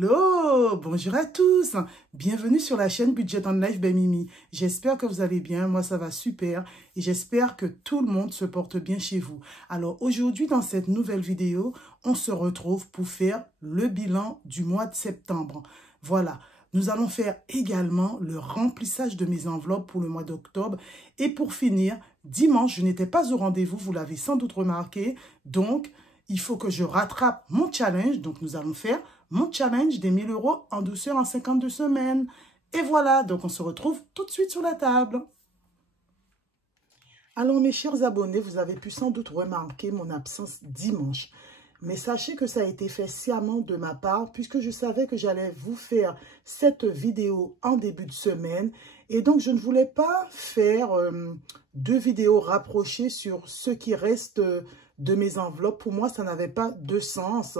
Hello, bonjour à tous, bienvenue sur la chaîne Budget on Life by Mimi. J'espère que vous allez bien, moi ça va super et j'espère que tout le monde se porte bien chez vous. Alors aujourd'hui dans cette nouvelle vidéo, on se retrouve pour faire le bilan du mois de septembre. Voilà, nous allons faire également le remplissage de mes enveloppes pour le mois d'octobre et pour finir, dimanche je n'étais pas au rendez-vous, vous l'avez sans doute remarqué, donc il faut que je rattrape mon challenge, donc nous allons faire mon challenge des 1000 € en douceur en 52 semaines. Et voilà, donc on se retrouve tout de suite sur la table. Alors mes chers abonnés, vous avez pu sans doute remarquer mon absence dimanche. Mais sachez que ça a été fait sciemment de ma part puisque je savais que j'allais vous faire cette vidéo en début de semaine. Et donc je ne voulais pas faire deux vidéos rapprochées sur ce qui reste de mes enveloppes. Pour moi, ça n'avait pas de sens.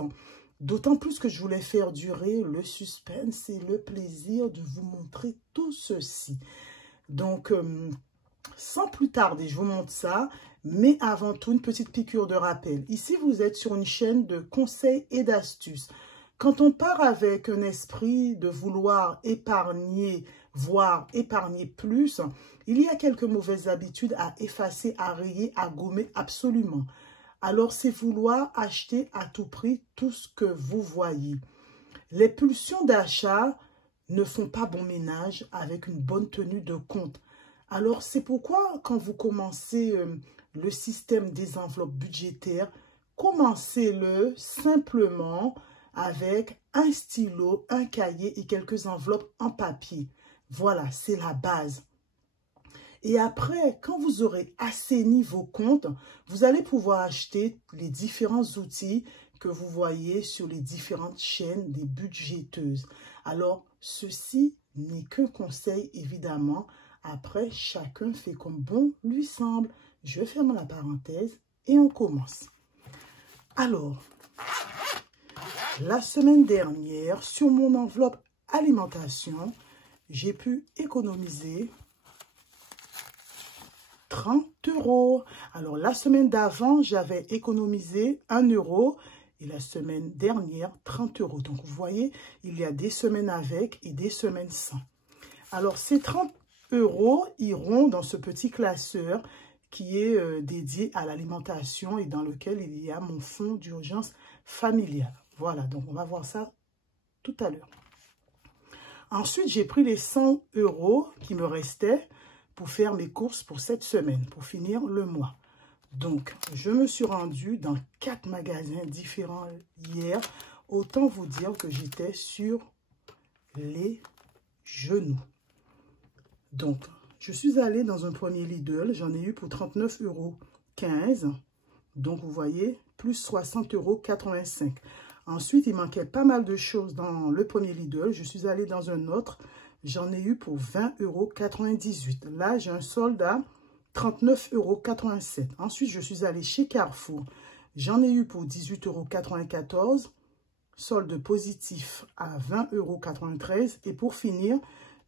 D'autant plus que je voulais faire durer le suspense et le plaisir de vous montrer tout ceci. Donc, sans plus tarder, je vous montre ça. Mais avant tout, une petite piqûre de rappel. Ici, vous êtes sur une chaîne de conseils et d'astuces. Quand on part avec un esprit de vouloir épargner, voire épargner plus, il y a quelques mauvaises habitudes à effacer, à rayer, à gommer absolument. Alors, c'est vouloir acheter à tout prix tout ce que vous voyez. Les pulsions d'achat ne font pas bon ménage avec une bonne tenue de compte. Alors, c'est pourquoi quand vous commencez le système des enveloppes budgétaires, commencez-le simplement avec un stylo, un cahier et quelques enveloppes en papier. Voilà, c'est la base. Et après, quand vous aurez assaini vos comptes, vous allez pouvoir acheter les différents outils que vous voyez sur les différentes chaînes des budgéteuses. Alors, ceci n'est qu'un conseil, évidemment. Après, chacun fait comme bon lui semble. Je ferme la parenthèse et on commence. Alors, la semaine dernière, sur mon enveloppe alimentation, j'ai pu économiser 30 €. Alors, la semaine d'avant, j'avais économisé 1 € et la semaine dernière, 30 €. Donc, vous voyez, il y a des semaines avec et des semaines sans. Alors, ces 30 € iront dans ce petit classeur qui est dédié à l'alimentation et dans lequel il y a mon fonds d'urgence familiale. Voilà, donc on va voir ça tout à l'heure. Ensuite, j'ai pris les 100 € qui me restaient pour faire mes courses pour cette semaine, pour finir le mois. Donc, je me suis rendue dans 4 magasins différents hier. Autant vous dire que j'étais sur les genoux. Donc, je suis allée dans un premier Lidl. J'en ai eu pour 39,15 €. Donc, vous voyez, plus 60,85 €. Ensuite, il manquait pas mal de choses dans le premier Lidl. Je suis allée dans un autre. J'en ai eu pour 20,98 €. Là, j'ai un solde à 39,87 €. Ensuite, je suis allée chez Carrefour. J'en ai eu pour 18,94 €. Solde positif à 20,93 €. Et pour finir,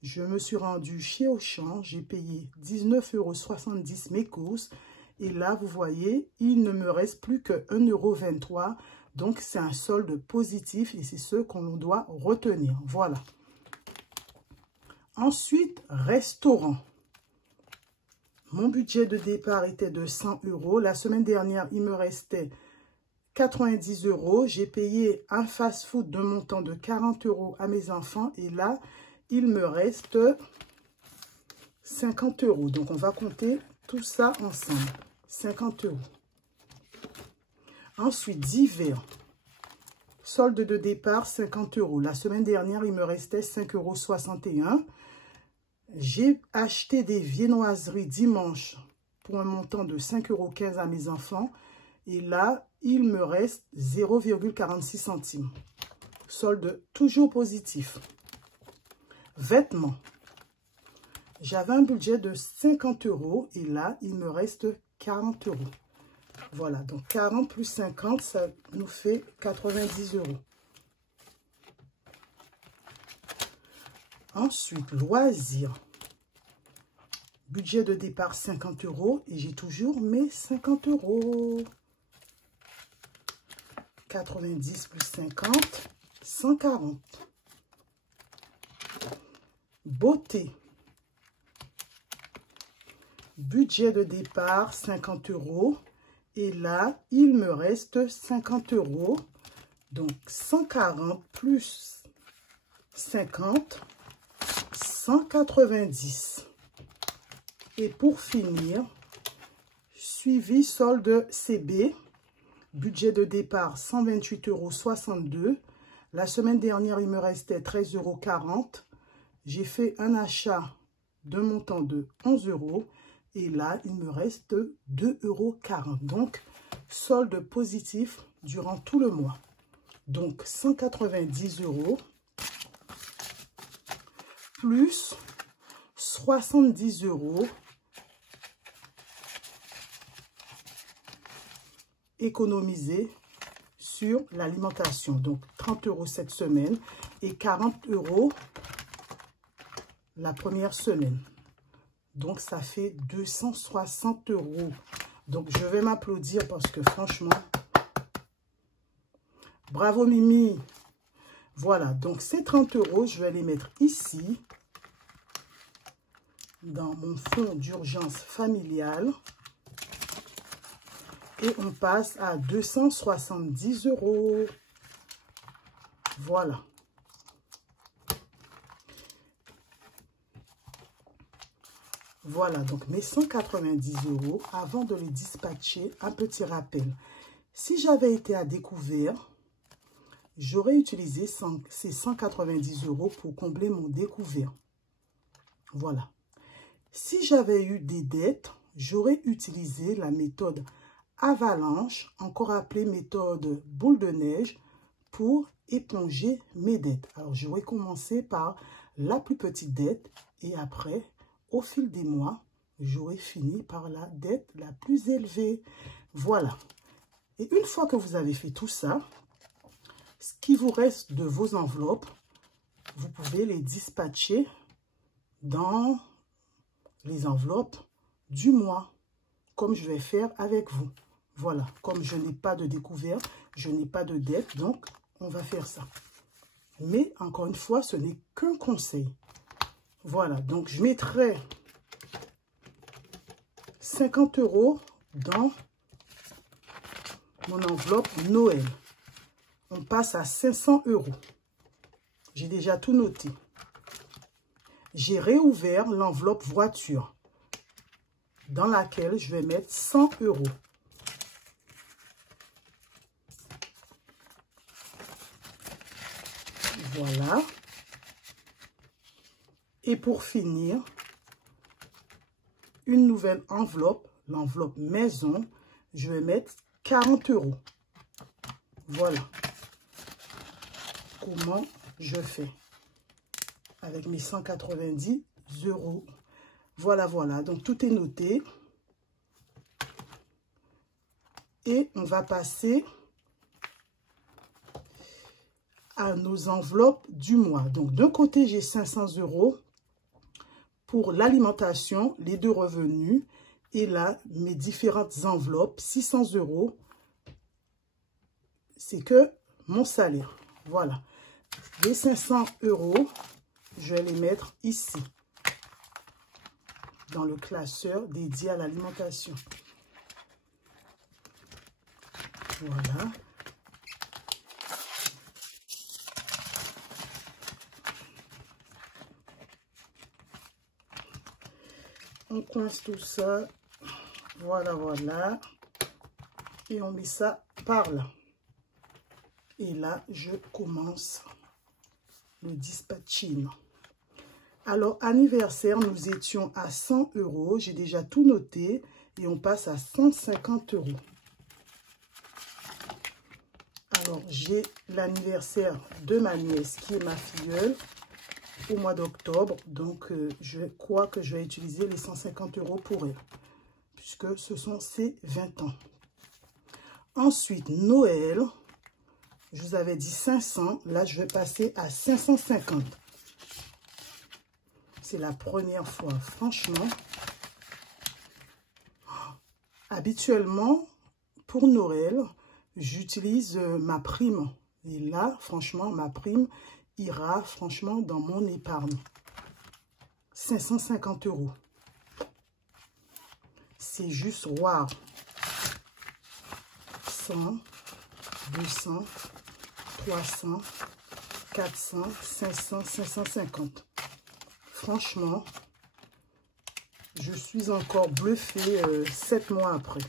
je me suis rendue chez Auchan. J'ai payé 19,70 € mes courses. Et là, vous voyez, il ne me reste plus que 1,23 €. Donc, c'est un solde positif et c'est ce qu'on doit retenir. Voilà. Ensuite, restaurant. Mon budget de départ était de 100 €. La semaine dernière, il me restait 90 €. J'ai payé un fast-food d'un montant de 40 € à mes enfants. Et là, il me reste 50 €. Donc, on va compter tout ça ensemble. 50 €. Ensuite, divers. Solde de départ, 50 €. La semaine dernière, il me restait 5,61 €. J'ai acheté des viennoiseries dimanche pour un montant de 5,15 € à mes enfants. Et là, il me reste 0,46 centimes. Solde toujours positif. Vêtements. J'avais un budget de 50 € et là, il me reste 40 €. Voilà, donc 40 plus 50, ça nous fait 90 €. Ensuite, loisirs. Budget de départ 50 € et j'ai toujours mes 50 €. 90 plus 50, 140. Beauté. Budget de départ, 50 €. Et là, il me reste 50 €. Donc, 140 plus 50, 190. Et pour finir, suivi solde CB. Budget de départ, 128,62 €. La semaine dernière, il me restait 13,40 €. J'ai fait un achat d'un montant de 11 €. Et là, il me reste 2,40 €. Donc, solde positif durant tout le mois. Donc, 190 € plus 70 € économisés sur l'alimentation. Donc, 30 € cette semaine et 40 € la première semaine. Donc, ça fait 260 €. Donc, je vais m'applaudir parce que franchement, bravo Mimi. Voilà, donc ces 30 €, je vais les mettre ici, dans mon fonds d'urgence familiale. Et on passe à 270 €. Voilà. Voilà, donc mes 190 €, avant de les dispatcher, un petit rappel. Si j'avais été à découvert, j'aurais utilisé ces 190 € pour combler mon découvert. Voilà. Si j'avais eu des dettes, j'aurais utilisé la méthode avalanche, encore appelée méthode boule de neige, pour éponger mes dettes. Alors, j'aurais commencé par la plus petite dette et après, au fil des mois, j'aurai fini par la dette la plus élevée. Voilà. Et une fois que vous avez fait tout ça, ce qui vous reste de vos enveloppes, vous pouvez les dispatcher dans les enveloppes du mois, comme je vais faire avec vous. Voilà. Comme je n'ai pas de découvert, je n'ai pas de dette, donc on va faire ça. Mais encore une fois, ce n'est qu'un conseil. Voilà, donc je mettrai 50 € dans mon enveloppe Noël. On passe à 500 €. J'ai déjà tout noté. J'ai réouvert l'enveloppe voiture dans laquelle je vais mettre 100 €. Voilà. Et pour finir, une nouvelle enveloppe, l'enveloppe maison, je vais mettre 40 €. Voilà comment je fais avec mes 190 €. Voilà, voilà. Donc, tout est noté. Et on va passer à nos enveloppes du mois. Donc, d'un côté, j'ai 500 € pour l'alimentation, les deux revenus. Et là, mes différentes enveloppes, 600 €, c'est que mon salaire. Voilà. Les 500 €, je vais les mettre ici, dans le classeur dédié à l'alimentation. Voilà. On coince tout ça. Voilà, voilà. Et on met ça par là. Et là, je commence le dispatching. Alors, anniversaire, nous étions à 100 €. J'ai déjà tout noté. Et on passe à 150 €. Alors, j'ai l'anniversaire de ma nièce, qui est ma filleule, au mois d'octobre. Donc, je crois que je vais utiliser les 150 € pour elle, puisque ce sont ses 20 ans. Ensuite, Noël, je vous avais dit 500. Là, je vais passer à 550. C'est la première fois, franchement. Habituellement, pour Noël, j'utilise ma prime Et là, franchement, ma prime ira franchement dans mon épargne. 550 €. C'est juste waouh. 100, 200, 300, 400, 500, 550. Franchement, je suis encore bluffée 7 mois après.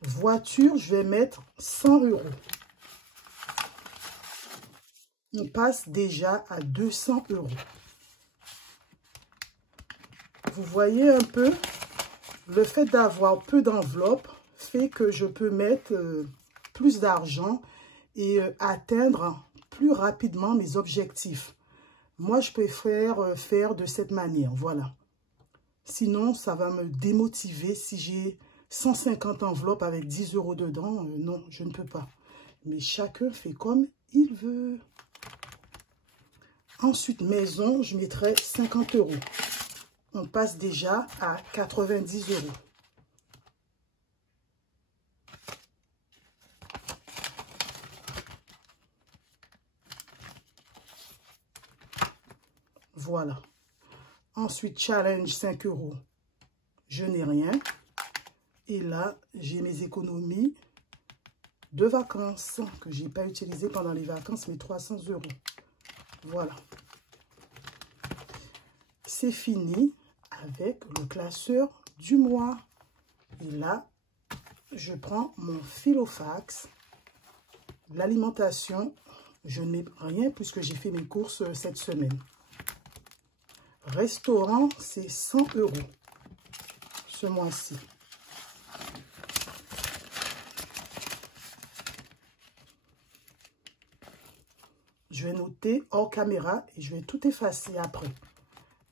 Voiture, je vais mettre 100 €. On passe déjà à 200 €. Vous voyez un peu, le fait d'avoir peu d'enveloppes fait que je peux mettre plus d'argent et atteindre plus rapidement mes objectifs. Moi, je préfère faire de cette manière, voilà. Sinon, ça va me démotiver si j'ai 150 enveloppes avec 10 € dedans. Non, je ne peux pas. Mais chacun fait comme il veut. Ensuite, maison, je mettrai 50 €. On passe déjà à 90 €. Voilà. Ensuite, challenge 5 €. Je n'ai rien. Et là, j'ai mes économies de vacances que je n'ai pas utilisées pendant les vacances, mes 300 €. Voilà. C'est fini avec le classeur du mois. Et là, je prends mon Filofax. L'alimentation, je n'ai rien puisque j'ai fait mes courses cette semaine. Restaurant, c'est 100 € ce mois-ci. Je vais noter hors caméra et je vais tout effacer après.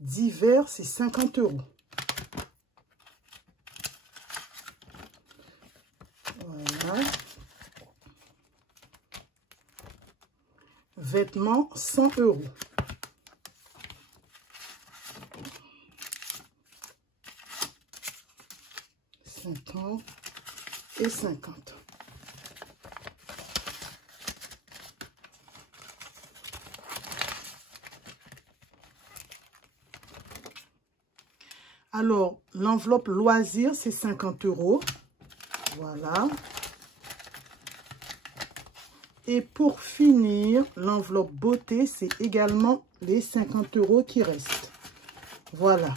Divers, c'est 50 €. Voilà. Vêtements, 100 €. Et 50. Alors, l'enveloppe loisir, c'est 50 €. Voilà. Et pour finir, l'enveloppe beauté, c'est également les 50 € qui restent. Voilà.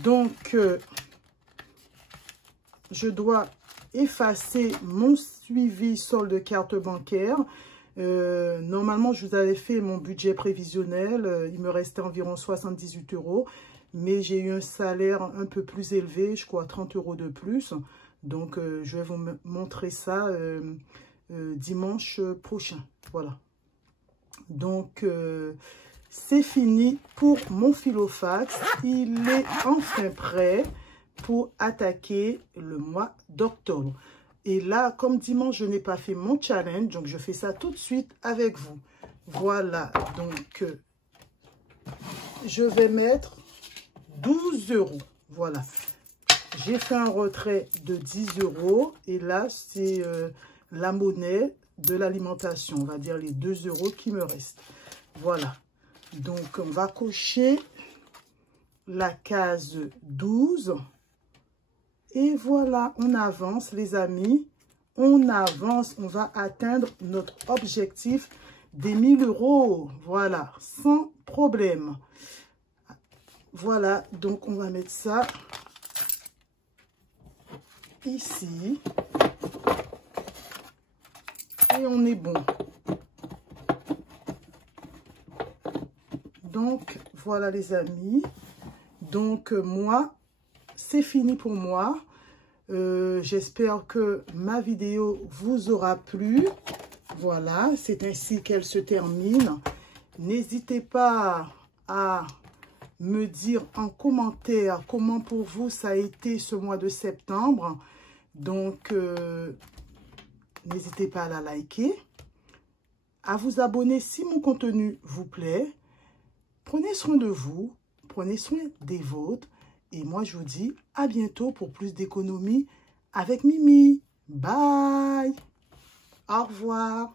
Donc, je dois effacer mon suivi solde carte bancaire. Normalement, je vous avais fait mon budget prévisionnel. Il me restait environ 78 €. Mais j'ai eu un salaire un peu plus élevé, je crois 30 € de plus. Donc, je vais vous montrer ça dimanche prochain. Voilà. Donc, c'est fini pour mon Filofax. Il est enfin prêt pour attaquer le mois d'octobre. Et là, comme dimanche, je n'ai pas fait mon challenge, donc je fais ça tout de suite avec vous. Voilà, donc je vais mettre 12 €. Voilà, j'ai fait un retrait de 10 € et là, c'est la monnaie de l'alimentation, on va dire les 2 € qui me restent. Voilà, donc on va cocher la case 12. Et voilà, on avance les amis, on avance, on va atteindre notre objectif des 1000 €. Voilà, sans problème. Voilà, donc on va mettre ça ici. Et on est bon. Donc, voilà les amis. Donc, moi, c'est fini pour moi. J'espère que ma vidéo vous aura plu. Voilà, c'est ainsi qu'elle se termine. N'hésitez pas à me dire en commentaire comment pour vous ça a été ce mois de septembre. Donc, n'hésitez pas à la liker, à vous abonner si mon contenu vous plaît. Prenez soin de vous, prenez soin des vôtres. Et moi, je vous dis à bientôt pour plus d'économies avec Mimi. Bye. Au revoir.